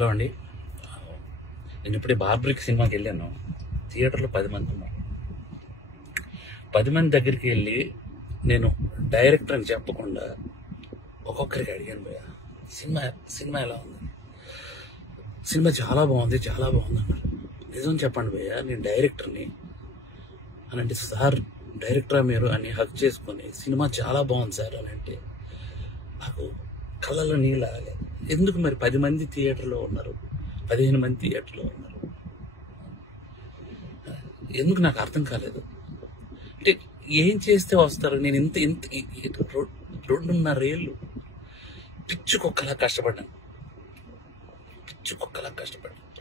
Hello అండి, నేను ఇప్పుడే బార్బరిక్ సినిమాకి వెళ్ళాను. థియేటర్లో 10 మంది ఉన్నారు. 10 మంది దగ్గరికి వెళ్ళి నేను డైరెక్టర్ అని చెప్పకుండా ఒక్కొక్కరికి అడిగాను, భయ్యా సినిమా ఎలా ఉంది? సినిమా చాలా బాగుంది అన్నారు. నిజం చెప్పండి భయ్యా, నేను డైరెక్టర్ని అని అంటే, సార్ డైరెక్టరా మీరు అని హక్ చేసుకొని సినిమా చాలా బాగుంది సార్ అని అంటే నాకు కళ్ళలో నీళ్ళు ఆగలేదు. ఎందుకు మరి 10 మంది థియేటర్లో ఉన్నారు, 15 మంది థియేటర్లో ఉన్నారు, ఎందుకు నాకు అర్థం కాలేదు. అంటే ఏం చేస్తే వస్తారు? నేను ఇంత 2.5 ఏళ్ళు పిచ్చుకొక్కలా కష్టపడ్డాను.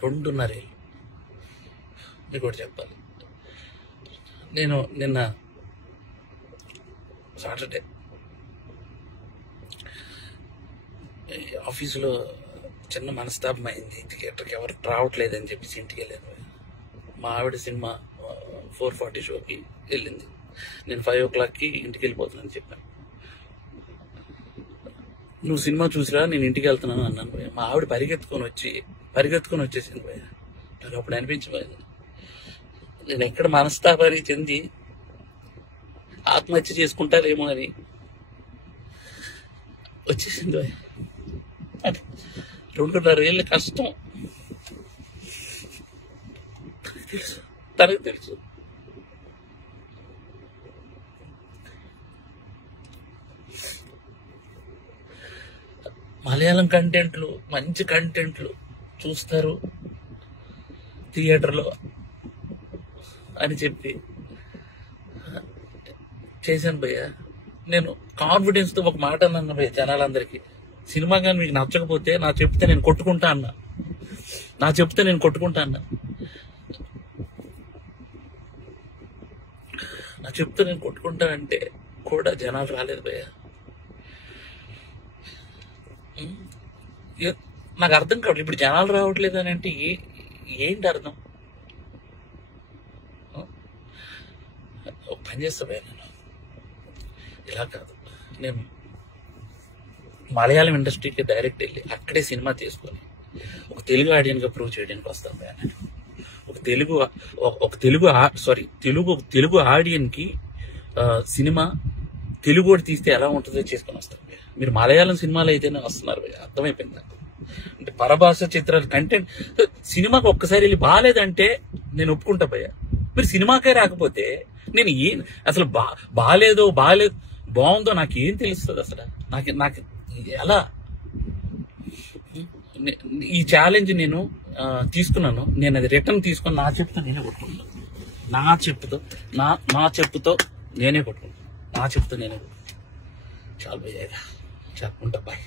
2.5 ఏళ్ళు. మీకు ఒకటి చెప్పాలి, నేను నిన్న సాటర్డే ఆఫీసులో చిన్న మనస్తాపం అయింది. థియేటర్కి ఎవరు రావట్లేదని చెప్పేసి ఇంటికి వెళ్ళాను. మా ఆవిడ సినిమా 4:40 షోకి వెళ్ళింది. నేను 5 o'clockకి ఇంటికి వెళ్ళిపోతున్నాను చెప్పాను. నువ్వు సినిమా చూసిరా, నేను ఇంటికి వెళ్తున్నాను అన్నాను భయ్య. మా ఆవిడ పరిగెత్తుకొని వచ్చేసింది భయ్య. నాకు అప్పుడు అనిపించిపోయింది, నేను ఎక్కడ మనస్తాపాన్ని చెంది ఆత్మహత్య చేసుకుంటారేమో అని వచ్చేసింది భయ్య. 2.5 ఏళ్ళ కష్టం తనకు తెలుసు. మలయాళం కంటెంట్లు, మంచి కంటెంట్లు చూస్తారు థియేటర్లో అని చెప్పి చేశాను భయ్య. నేను కాన్ఫిడెన్స్తో ఒక మాట అన్నాను భయ్య జనాలందరికీ, సినిమా కానీ మీకు నచ్చకపోతే నా చెప్తే నేను కొట్టుకుంటా అన్నా. నా చెప్తే నేను కొట్టుకుంటా అంటే కూడా జనాలు రాలేదు భయ్య. నాకు అర్థం కావట్లేదు, ఇప్పుడు జనాలు రావట్లేదు అని అంటే ఏంటి అర్థం? ఒక పని చేస్తా భయ్య, నేను ఇలా కాదు, నేను మలయాళం ఇండస్ట్రీకి డైరెక్ట్ వెళ్ళి అక్కడే సినిమా తీసుకొని ఒక తెలుగు ఆడియన్గా ప్రూవ్ చేయడానికి వస్తాను భయ్య. నేను ఒక తెలుగు ఆడియన్కి సినిమా తెలుగు కూడా తీస్తే ఎలా ఉంటుందో చేసుకొని వస్తాను భయ్య. మీరు మలయాళం సినిమాలు అయితేనే వస్తున్నారు భయ్య, అర్థమైపోయింది నాకు. అంటే పరభాష చిత్రాలు కంటెంట్ సినిమాకి ఒక్కసారి వెళ్ళి బాగాలేదంటే నేను ఒప్పుకుంటా భయ్య. మీరు సినిమాకే రాకపోతే నేను అసలు బాగాలేదు బాగుందో నాకేం తెలుస్తుంది అసలు? నాకు ఎలా? ఈ ఛాలెంజ్ నేను తీసుకున్నాను, నేను అది రిటర్న్ తీసుకొని నా చెప్పుతో నేనే కొట్టుకుంటాను. నా చెప్పుతో నేనే కొట్టుకుంటాను. చాలు భయ్య, చెప్పుకుంటా బాయ్.